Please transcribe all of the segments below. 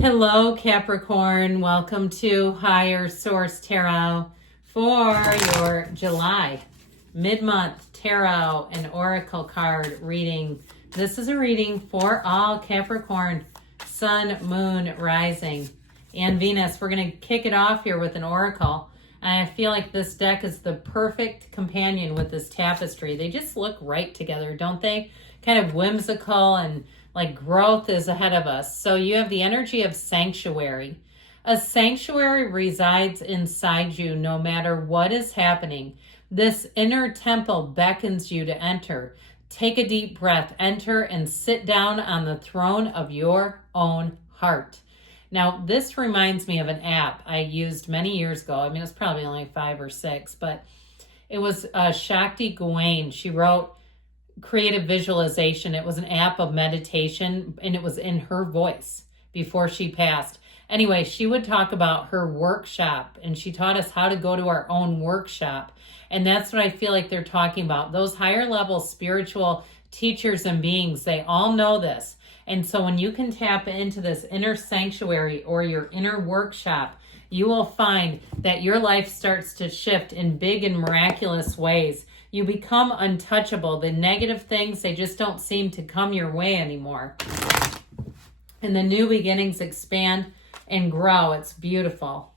Hello, Capricorn. Welcome to Higher Source Tarot for your July mid-month tarot and oracle card reading. This is a reading for all Capricorn, Sun, Moon, Rising, and Venus. We're going to kick it off here with an oracle. I feel like this deck is the perfect companion with this tapestry. They just look right together, don't they? Kind of whimsical and like growth is ahead of us. So you have the energy of sanctuary. A sanctuary resides inside you no matter what is happening. This inner temple beckons you to enter. Take a deep breath, enter, and sit down on the throne of your own heart. Now, this reminds me of an app I used many years ago. I mean, it was probably only 5 or 6, but it was Shakti Gawain. She wrote Creative Visualization. It was an app of meditation, and it was in her voice before she passed. Anyway, she would talk about her workshop, and she taught us how to go to our own workshop. And that's what I feel like they're talking about. Those higher level spiritual teachers and beings, they all know this. And so when you can tap into this inner sanctuary or your inner workshop, you will find that your life starts to shift in big and miraculous ways. You become untouchable. The negative things, they just don't seem to come your way anymore. And the new beginnings expand and grow. It's beautiful.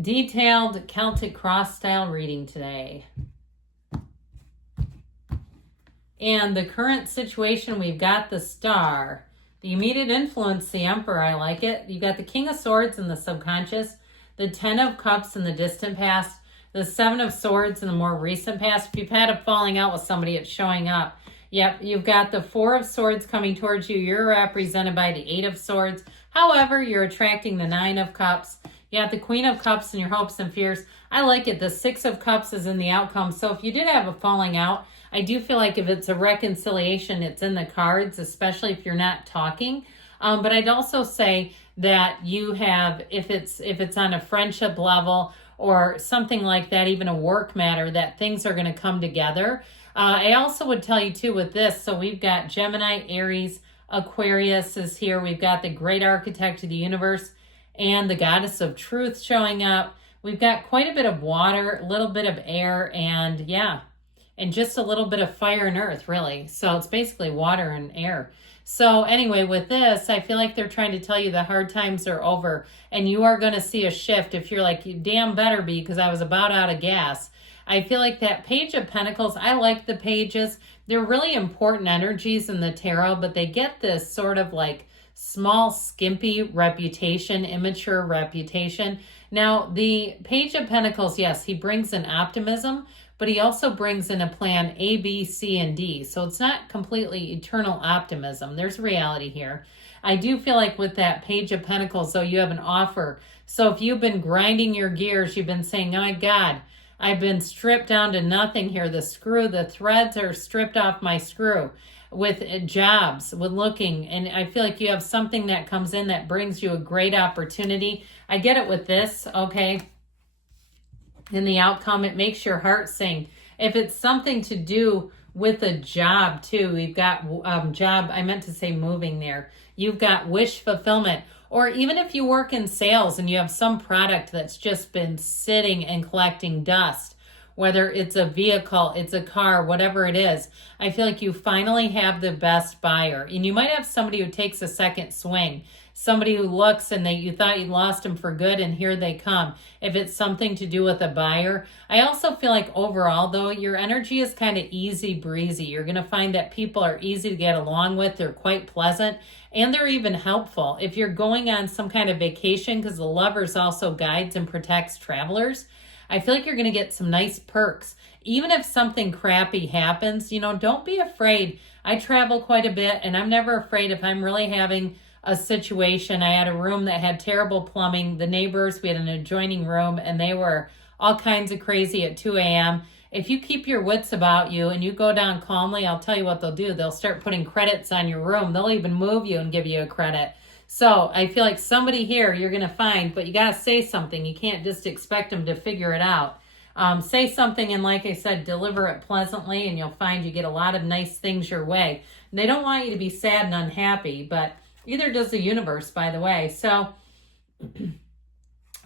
Detailed Celtic cross style reading today. And the current situation, we've got the Star. The immediate influence, the Emperor, I like it. You got the King of Swords in the subconscious, the 10 of Cups in the distant past, the 7 of Swords in the more recent past. If you've had a falling out with somebody, it's showing up. Yep, you've got the 4 of Swords coming towards you. You're represented by the 8 of Swords. However, you're attracting the 9 of Cups. You got the Queen of Cups and your hopes and fears. I like it. The 6 of Cups is in the outcome. So if you did have a falling out, I do feel like if it's a reconciliation, it's in the cards, especially if you're not talking. But I'd also say that you have, if it's on a friendship level or something like that, even a work matter, that things are going to come together. I also would tell you too with this, so we've got Gemini, Aries, Aquarius is here. We've got the great architect of the universe and the goddess of truth showing up. We've got quite a bit of water, a little bit of air, and yeah, and just a little bit of fire and earth, really. So it's basically water and air. So anyway, with this, I feel like they're trying to tell you the hard times are over and you are going to see a shift. If you're like, you damn better be, because I was about out of gas. I feel like that Page of Pentacles, I like the pages. They're really important energies in the tarot, but they get this sort of like small, skimpy reputation, immature reputation. Now, the Page of Pentacles, yes, he brings in optimism, but he also brings in a plan A, B, C, and D. So it's not completely eternal optimism. There's reality here. I do feel like with that Page of Pentacles, though, you have an offer. So if you've been grinding your gears, you've been saying, oh my God, I've been stripped down to nothing here. The threads are stripped off my screw. With jobs, with looking, and I feel like you have something that comes in that brings you a great opportunity. I get it with this, okay? In the outcome, it makes your heart sing. If it's something to do with a job too, we've got job, I meant to say moving there. You've got wish fulfillment. Or even if you work in sales and you have some product that's just been sitting and collecting dust, whether it's a vehicle, it's a car, whatever it is, I feel like you finally have the best buyer. And you might have somebody who takes a second swing, somebody who looks and you thought you lost them for good and here they come. If it's something to do with a buyer. I also feel like overall though, your energy is kind of easy breezy. You're going to find that people are easy to get along with. They're quite pleasant and they're even helpful. If you're going on some kind of vacation, because the Lovers also guides and protects travelers, I feel like you're going to get some nice perks. Even if something crappy happens, don't be afraid. I travel quite a bit and I'm never afraid if I'm really having a situation. I had a room that had terrible plumbing. The neighbors, we had an adjoining room and they were all kinds of crazy at 2 a.m. If you keep your wits about you and you go down calmly, I'll tell you what they'll do. They'll start putting credits on your room. They'll even move you and give you a credit. So I feel like somebody here you're going to find, but you got to say something. You can't just expect them to figure it out. Say something and, like I said, deliver it pleasantly, and you'll find you get a lot of nice things your way. They don't want you to be sad and unhappy, but either does the universe, by the way. So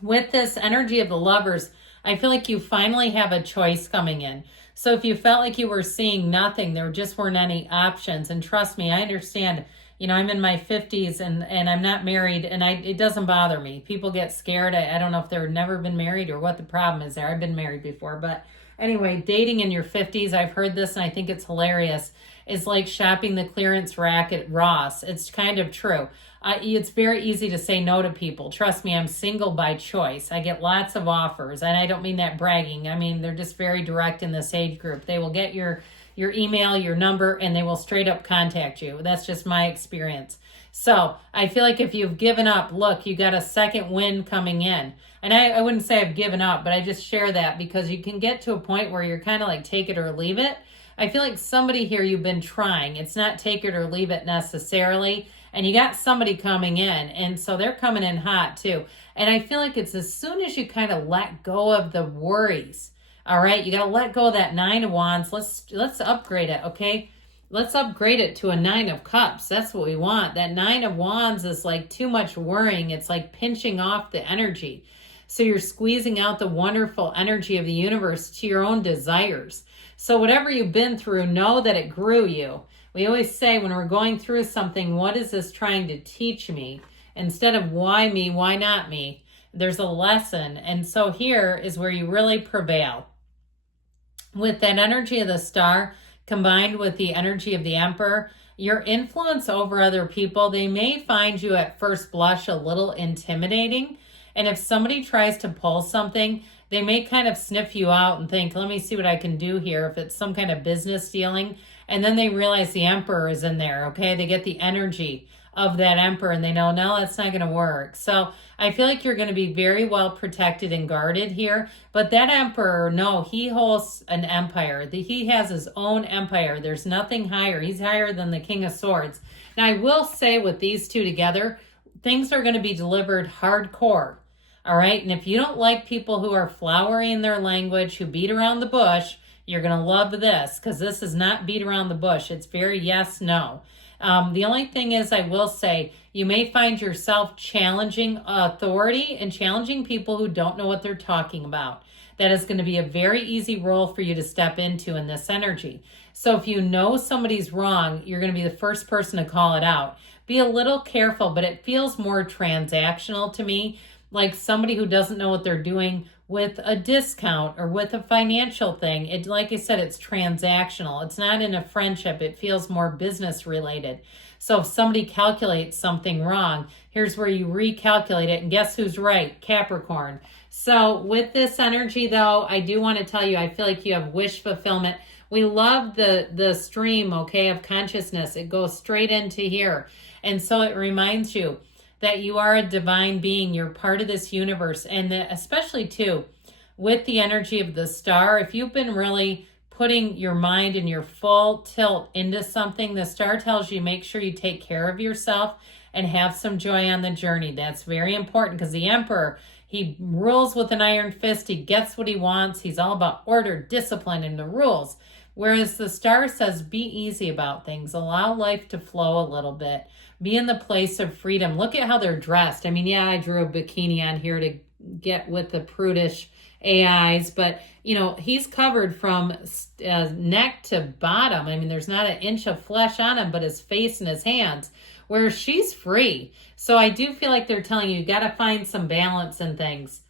with this energy of the Lovers, I feel like you finally have a choice coming in. So if you felt like you were seeing nothing, there just weren't any options. And trust me, I understand. I'm in my 50s and I'm not married, and it doesn't bother me. People get scared. I don't know if they've never been married or what the problem is there. I've been married before. But anyway, dating in your 50s, I've heard this and I think it's hilarious. It's like shopping the clearance rack at Ross. It's kind of true. It's very easy to say no to people. Trust me, I'm single by choice. I get lots of offers, and I don't mean that bragging. I mean, they're just very direct in this age group. They will get your email, your number, and they will straight up contact you. That's just my experience. So I feel like if you've given up, look, you got a second wind coming in. And I wouldn't say I've given up, but I just share that because you can get to a point where you're kind of like take it or leave it. I feel like somebody here, you've been trying. It's not take it or leave it necessarily. And you got somebody coming in, and so they're coming in hot too. And I feel like it's as soon as you kind of let go of the worries, all right, you got to let go of that 9 of Wands. Let's upgrade it, okay? Let's upgrade it to a 9 of Cups. That's what we want. That 9 of Wands is like too much worrying. It's like pinching off the energy. So you're squeezing out the wonderful energy of the universe to your own desires. So whatever you've been through, know that it grew you. We always say when we're going through something, what is this trying to teach me? Instead of why me, why not me? There's a lesson. And so here is where you really prevail. With that energy of the Star combined with the energy of the Emperor, your influence over other people, they may find you at first blush a little intimidating. And if somebody tries to pull something, they may kind of sniff you out and think, let me see what I can do here. If it's some kind of business dealing, and then they realize the Emperor is in there, okay? They get the energy of that Emperor and they know, no, that's not going to work. So I feel like you're going to be very well protected and guarded here. But that Emperor, no, he holds an empire. He has his own empire. There's nothing higher. He's higher than the King of Swords. Now, I will say with these two together, things are going to be delivered hardcore. All right? And if you don't like people who are flowery in their language, who beat around the bush, you're going to love this, because this is not beat around the bush. It's very yes, no. The only thing is, I will say, you may find yourself challenging authority and challenging people who don't know what they're talking about. That is going to be a very easy role for you to step into in this energy. So if you know somebody's wrong, you're going to be the first person to call it out. Be a little careful, but it feels more transactional to me, like somebody who doesn't know what they're doing with a discount or with a financial thing. It, like I said, it's transactional. It's not in a friendship. It feels more business related. So if somebody calculates something wrong, here's where you recalculate it. And guess who's right? Capricorn. So with this energy, though, I do want to tell you, I feel like you have wish fulfillment. We love the stream, okay, of consciousness. It goes straight into here. And so it reminds you that you are a divine being. You're part of this universe. And that especially, too, with the energy of the Star, if you've been really putting your mind and your full tilt into something, the Star tells you make sure you take care of yourself and have some joy on the journey. That's very important, because the Emperor, he rules with an iron fist. He gets what he wants. He's all about order, discipline, and the rules. Whereas the Star says, be easy about things. Allow life to flow a little bit. Be in the place of freedom. Look at how they're dressed. I mean, yeah, I drew a bikini on here to get with the prudish AIs, but, he's covered from neck to bottom. I mean, there's not an inch of flesh on him, but his face and his hands, whereas she's free. So I do feel like they're telling you got to find some balance in things.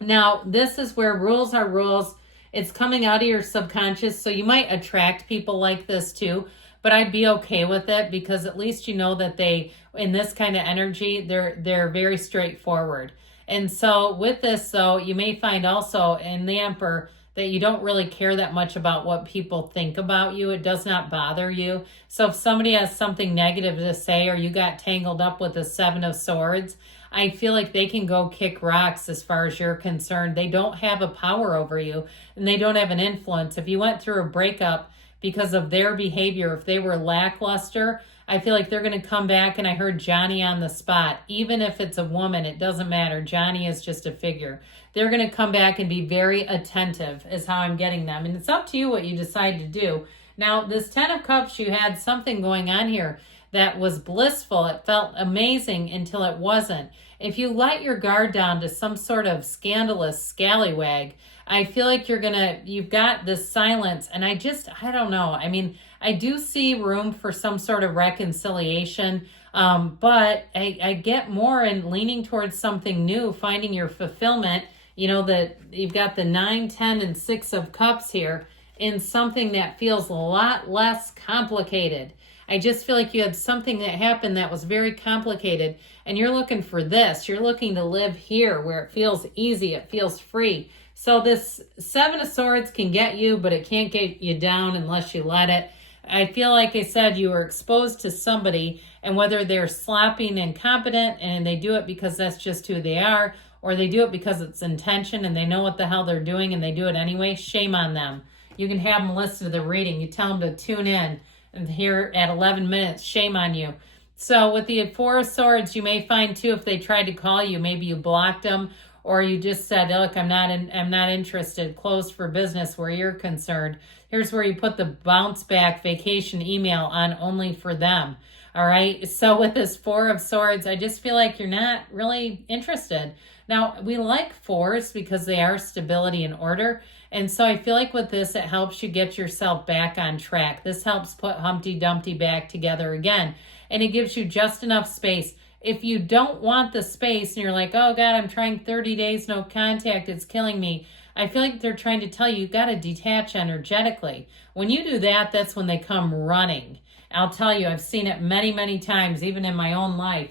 Now, this is where rules are rules. It's coming out of your subconscious, so you might attract people like this too. But I'd be okay with it, because at least you know that they, in this kind of energy, they're very straightforward. And so with this, though, you may find also in the Emperor that you don't really care that much about what people think about you. It does not bother you. So if somebody has something negative to say, or you got tangled up with the 7 of Swords, I feel like they can go kick rocks as far as you're concerned. They don't have a power over you, and they don't have an influence. If you went through a breakup because of their behavior, if they were lackluster, I feel like they're going to come back, and I heard Johnny on the spot. Even if it's a woman, it doesn't matter. Johnny is just a figure. They're going to come back and be very attentive is how I'm getting them. And it's up to you what you decide to do. Now, this 10 of Cups, you had something going on here that was blissful. It felt amazing until it wasn't. If you let your guard down to some sort of scandalous scallywag, I feel like you've got this silence, and I don't know. I mean, I do see room for some sort of reconciliation, but I get more in leaning towards something new, finding your fulfillment. You know, that you've got the 9, 10, and 6 of Cups here in something that feels a lot less complicated. I just feel like you had something that happened that was very complicated, and you're looking for this. You're looking to live here where it feels easy, it feels free. So this 7 of Swords can get you, but it can't get you down unless you let it. I feel like I said, you were exposed to somebody, and whether they're sloppy and incompetent and they do it because that's just who they are, or they do it because it's intention and they know what the hell they're doing and they do it anyway, shame on them. You can have them listen to the reading. You tell them to tune in and here at 11 minutes, shame on you. So with the 4 of Swords, you may find too, if they tried to call you, maybe you blocked them, or you just said, look, I'm not interested, closed for business where you're concerned. Here's where you put the bounce back vacation email on only for them. All right. So with this 4 of Swords, I just feel like you're not really interested. Now, we like 4s because they are stability and order. And so I feel like with this, it helps you get yourself back on track. This helps put Humpty Dumpty back together again. And it gives you just enough space. If you don't want the space and you're like, oh God, I'm trying 30 days, no contact, it's killing me. I feel like they're trying to tell you, you got to detach energetically. When you do that, that's when they come running. I'll tell you, I've seen it many, many times, even in my own life.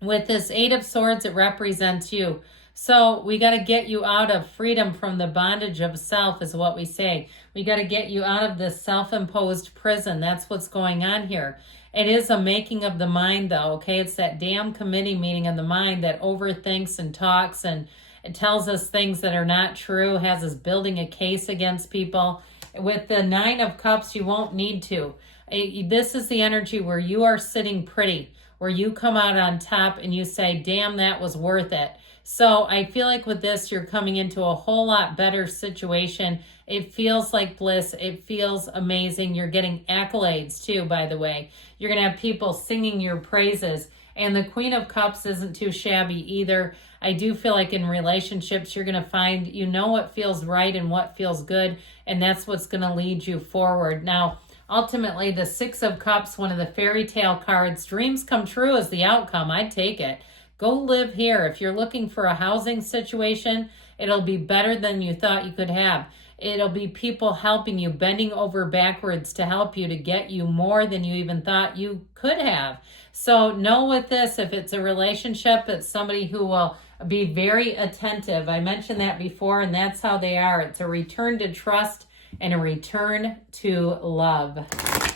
With this 8 of Swords, it represents you. So we got to get you out of freedom from the bondage of self is what we say. We got to get you out of this self-imposed prison. That's what's going on here. It is a making of the mind though, okay? It's that damn committee meeting of the mind that overthinks and talks and it tells us things that are not true, has us building a case against people. With the 9 of Cups, you won't need to. This is the energy where you are sitting pretty, where you come out on top and you say, damn, that was worth it. So I feel like with this, you're coming into a whole lot better situation. It feels like bliss. It feels amazing. You're getting accolades too, by the way. You're going to have people singing your praises. And the Queen of Cups isn't too shabby either. I do feel like in relationships, you're going to find, you know, what feels right and what feels good. And that's what's going to lead you forward. Now, ultimately, the 6 of Cups, one of the fairy tale cards, dreams come true as the outcome. I'd take it. Go live here. If you're looking for a housing situation, it'll be better than you thought you could have. It'll be people helping you, bending over backwards to help you, to get you more than you even thought you could have. So know with this, if it's a relationship, it's somebody who will be very attentive. I mentioned that before, and that's how they are. It's a return to trust and a return to love.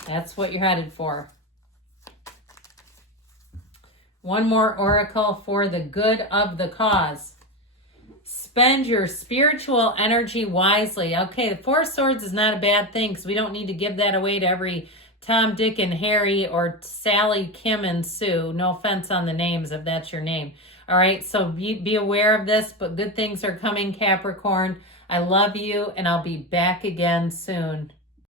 That's what you're headed for. One more oracle for the good of the cause. Spend your spiritual energy wisely. Okay, the 4 of Swords is not a bad thing because we don't need to give that away to every Tom, Dick, and Harry or Sally, Kim, and Sue. No offense on the names if that's your name. All right, so be aware of this, but good things are coming, Capricorn. I love you, and I'll be back again soon.